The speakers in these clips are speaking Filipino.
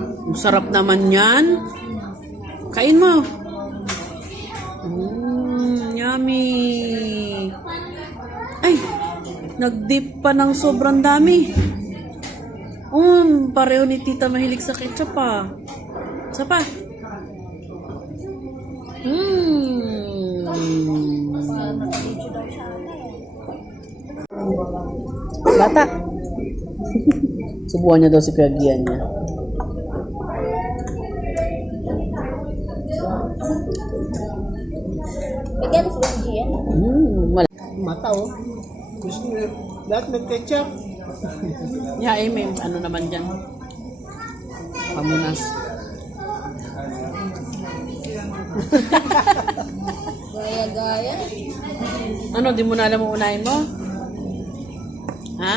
Ang sarap naman yan. Kain mo. Yummy. Ay, nag-dip pa ng sobrang dami. Pareho ni Tita mahilig sa ketchup pa. Isa pa. Bata. Subuhan niya daw si Piagian niya. Bigyan sa Piagian. Mata oh. Gusto niya, lahat ng ketchup. Yeah, may ano naman dyan. Pamunas. Gaya-gaya. Ano, di mo na alam mo unahin mo? Ha?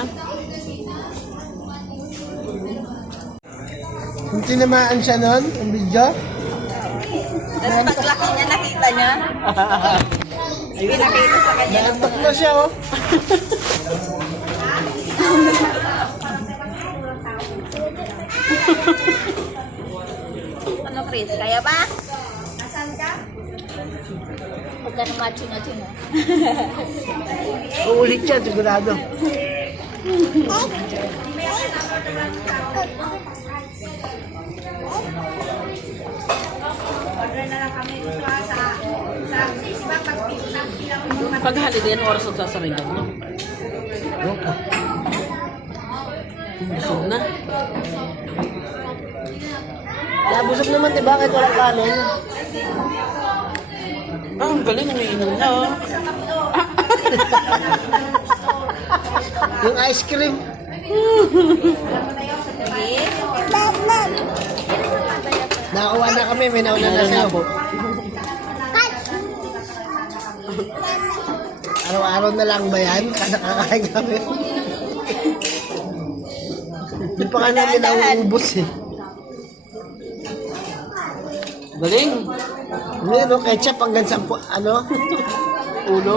Kung tinamaan siya nun, ang video, Tapos paglaki niya, nakita niya. Pinakita sa kanya. naantok na siya oh. Ano, Chris? Kaya ba? Nasaan ka? Huwag ka na macho-macho mo. Uulit siya, sigurado. Pag holiday, ano oras ang sasaringan mo? Busog na. Kaya busog naman, diba? Kahit walang kanin. Ang galing, umiinom na oh. Yung ice cream. Nakakuha na kami, may nauna na siya. Araw-araw na lang ba yan? Kada kakain kami. Hindi pa nga namin nauubos eh. Galing. Ano, ketchup hanggang sa ulo.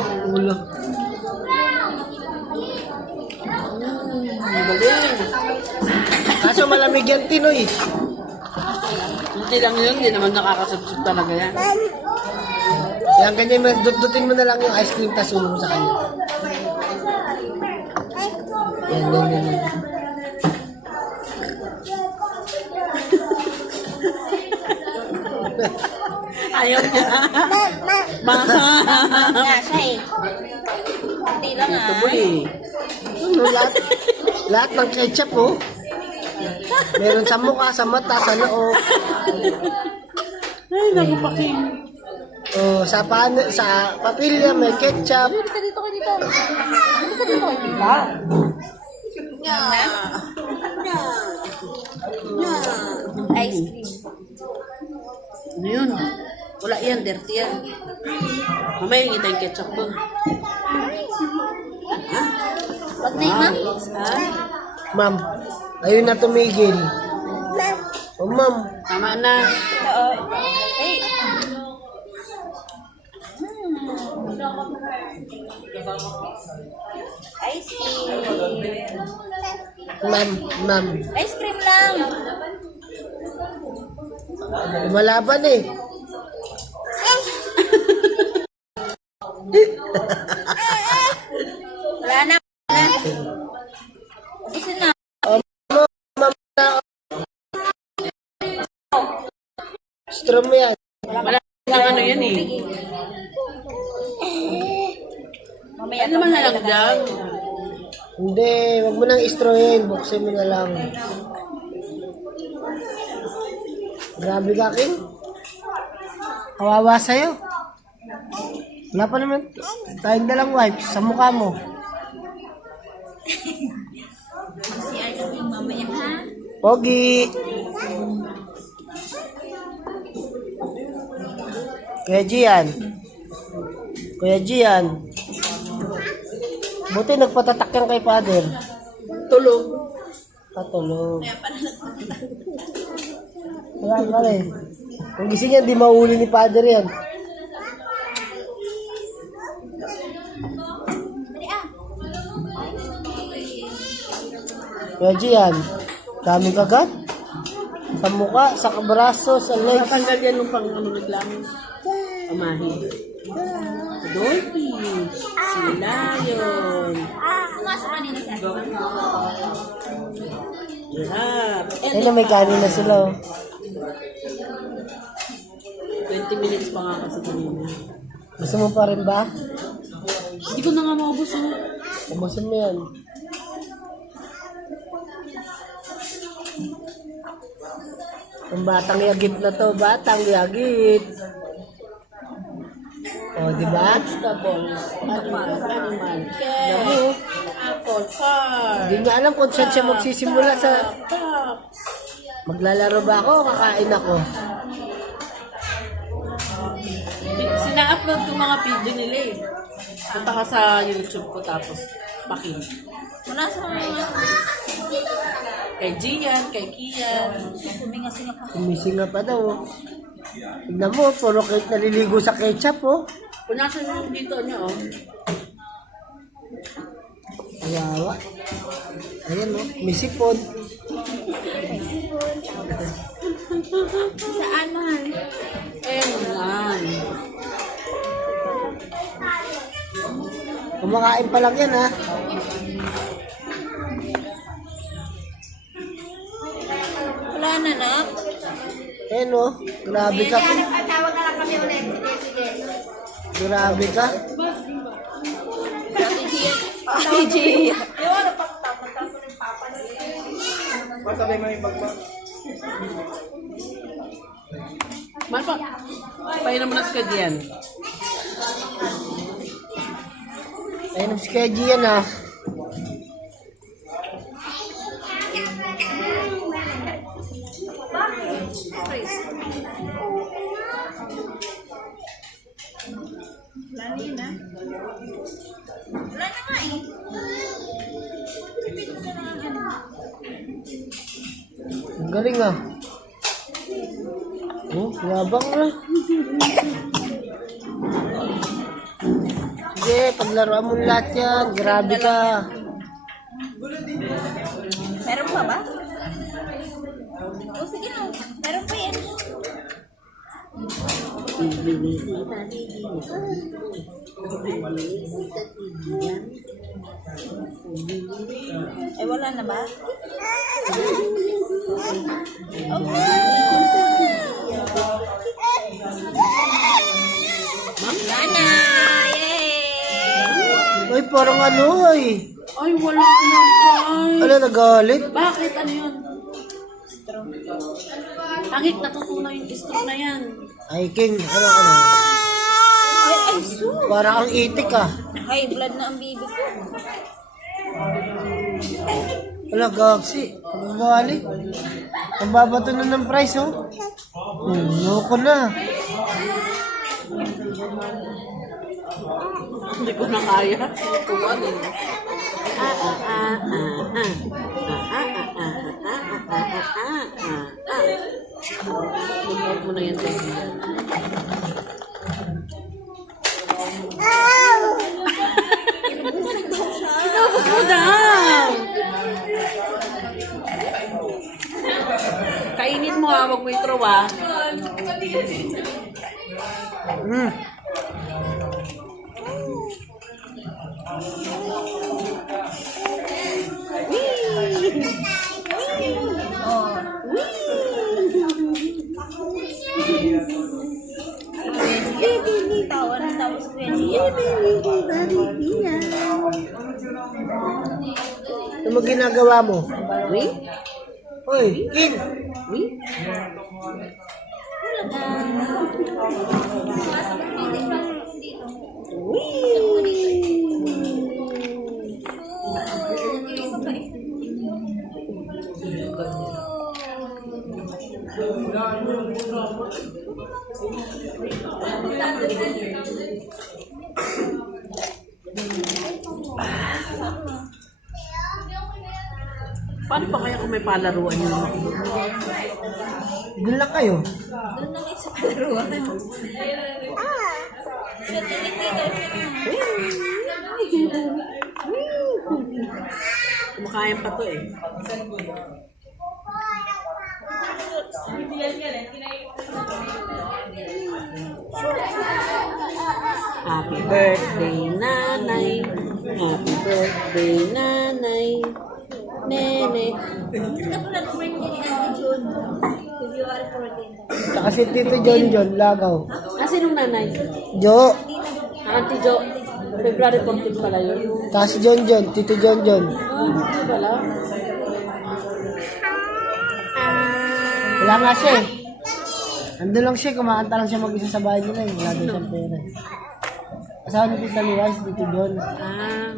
Galing. Kaso malamig yan, Tinoy. Hindi lang yun, hindi naman nakakasabsab talaga yan. Yan, ganyan, dutin mo na lang yung ice cream tas ulo mo sa kanya. Yan. Ayaw niya. Nga siya eh. Hindi lang Ito ah. mo eh. Ano, lahat ng ketchup, oh. Meron sa mukha, sa mata, sa noo. Ay, nagupaking. Oh, sa papilya may ketchup. Dito dito kay tita. Dito dito kay tita. Ice cream. Ano yun? Wala yan, dirty yan. Mamaya yung kita yung ketchup doon. Wag na yun, ma'am. Ha? Ma'am, ayun na tumigil. Oh, ma'am. Tama na. Oo. Hey. Ice cream. Ma'am. Ice cream lang. Lumalaban eh. Wala na. Ubusin na. Straw mo yan. Wala lang ano yan eh. Mamaya Ano naman nalang dyan? Hindi, wag mo nang istrawin. Buksin mo na lang. Grabe ka, King. Kawawa sa'yo. Wala pa naman tayong dalang wipes sa mukha mo. Si Arlene mamaya ha. Pogi! Kuya Gian. Buti nagpatatak yan kay father. Tulog. Patulog. Wala ka rin. Kung gising yan, di mahuli ni father yan. Kuya Gian, daming kagat. Sa mukha, sa braso, sa legs. Tatanggal yan nung pang ano reklamo. Pamahi. Dolphy. Si Lion. Pumasok kanina sa Giraffe. Ayun, may kanin na sila. Oh. 20 minutes pa nga kasi kanina. Gusto mo pa rin ba? Hindi ko na nga maubos. Oh. Ubusin mo yan. Ang batang yagit na to, batang yagit. O, di ba? Vegetables. Animal. Namu. Cake. Apple. Car. Hindi niya alam kung saan siya magsisimula sa... Cup. Maglalaro ba ako o kakain ako? Sina-upload ko mga video nila eh. Punta ka sa YouTube ko tapos pakin. Wala sa mga Kay Gian, kay Kian. suminga-singa pa. Sumisinga pa daw. Oh. Tignan mo, puro cake naliligo sa ketchup, oh. Punasan yung dito niya oh. Kawawa. Ayan, oh. May sipon. Saan, mahal? Ayan. Kumakain pa lang yan, ha. Wala na, nak. Ayan, oh. Grabe ka. Tawag na lang kami ulit. Sige. Grabe ka. Ate Gia. Mahal pa. Painom mo na sa Gian. Ayan, ang skedgy yan, ha. Wala na nga eh. Ang galing, ah. Oh, yabang na. Sige, paglaruan mo lahat yan. Grabe ka. Meron pa ba? O sige na. Meron pa yan. Eh wala na ba? Wala na! Yay! Uy, parang ano, ay. Ay, wala ka na guys. Ano, nagalit? Bakit? Ano yun? Tangik, natutunaw yung straw na yan. Ay, King, ano. Ay, sus! Parang ang itik, ah. High blood na ang bibi ko. Wala, gagsi. Ang galit. Ang babato na ng price, oh. Loko na. Hindi ko na kaya. Tuwan eh. Lumot mo na yan. Inubos mo daw! Kainin mo ha, wag mo i-throw ha. Tawa na tapos ko yan. Ano mo ginagawa mo? Uy? Uy, King. Uy? Paano pa kaya kung may palaruan yun? Doon lang kayo. Doon na kayo sa palaruan. Siya tinitito siya. Kumakain pa to eh. Happy birthday, nanay. Happy birthday, nanay. Nene. Ito po nag-birthday ni Ate June. February 14. Tsaka si Tito John John, Lagaw. Ah, sinong nanay? Jo. Auntie Jo. February 14 pala yun. Tapos si John John, Tito John John. Ah, hindi pala. Wala nga siya eh. Nandun lang siya, kumakanta lang siya mag-isa sa bahay nila eh. Wala din siyang pera. Asawa ni Tita Liwais, Tito John. Ah.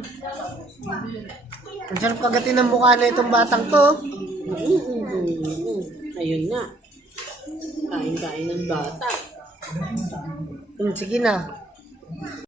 Ang sarap kagatin ng mukha na itong batang to. Ayun nga. Kain-kain ng bata. Sige na.